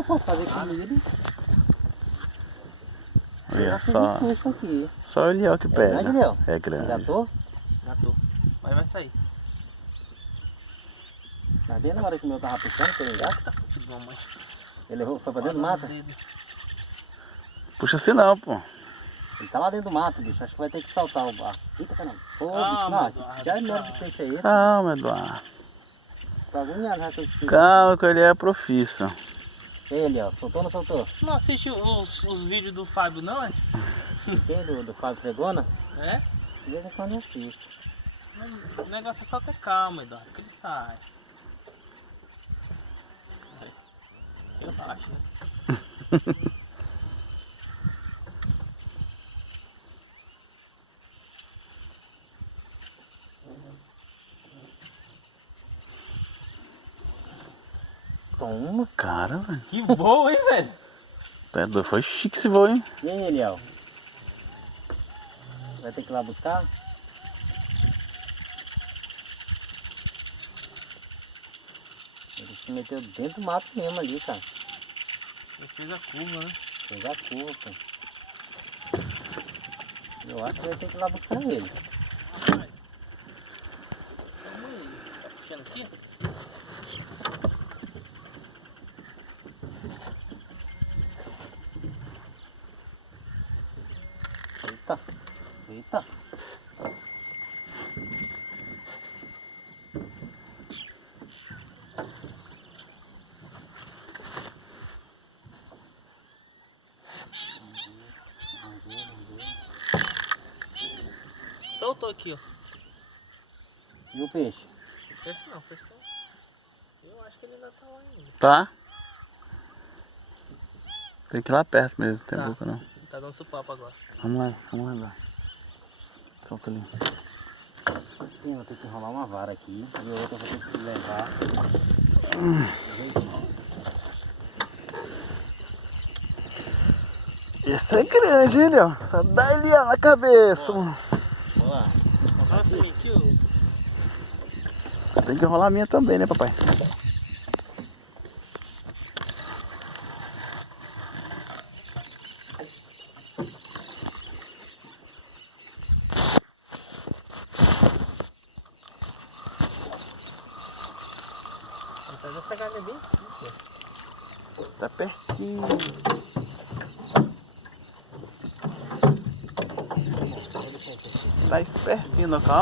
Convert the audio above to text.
Não, pô, fazer comida. Olha só. Isso aqui. Só o Eliel que pega. Grande, Eliel? É grande. Gatou? Gatou. Mas vai sair. Tá vendo na hora que o meu tava puxando, que ele engata? Filho de mamãe. Ele foi pra dentro do mato? Puxa assim não, pô. Ele tá lá dentro do mato, bicho. Acho que vai ter que saltar o barco. Eita, caramba. Ô, bicho, Calma, não. Eduardo, Que número de calma. peixe é esse? Calma, Eduardo. Tô agoniado já com esse peixe. Calma, que ele é profissa. Ele, ó. Soltou ou não soltou? Não assiste os vídeos do Fábio, não, é? Tem do Fábio Fregona? É? De vez em quando eu assisto. O negócio é só ter calma, Eduardo, que ele sai. Eu acho, né? Toma. Cara, velho. Que voo, hein, velho? Pedro, foi chique esse voo, hein? E aí, Eliel? Vai ter que ir lá buscar? Ele se meteu dentro do mato mesmo ali, cara. Ele fez a curva, né? Fez a curva, pô. Eu acho que vai ter que ir lá buscar ele. Rapaz. Calma aí. Tá puxando aqui? Eita. Eita. Soltou aqui, ó. E o peixe? Peixe não, peixe não. Eu acho que ele ainda tá lá ainda. Tá? Tem que ir lá perto mesmo, tem Tá. boca não. Ele tá dando supapo agora. Vamos lá, Eduardo. Solta ali. Sim, vou ter que enrolar uma vara aqui. E a outra eu vou ter que levar. Esse é grande, hein, Léo? Só dá ali, ó, na cabeça, mano. Vamos lá. Ah, você mentiu? Tem que enrolar a minha também, né, papai? Então já pegar ele bem aqui, Tá pertinho. Tá espertinho, não, calma.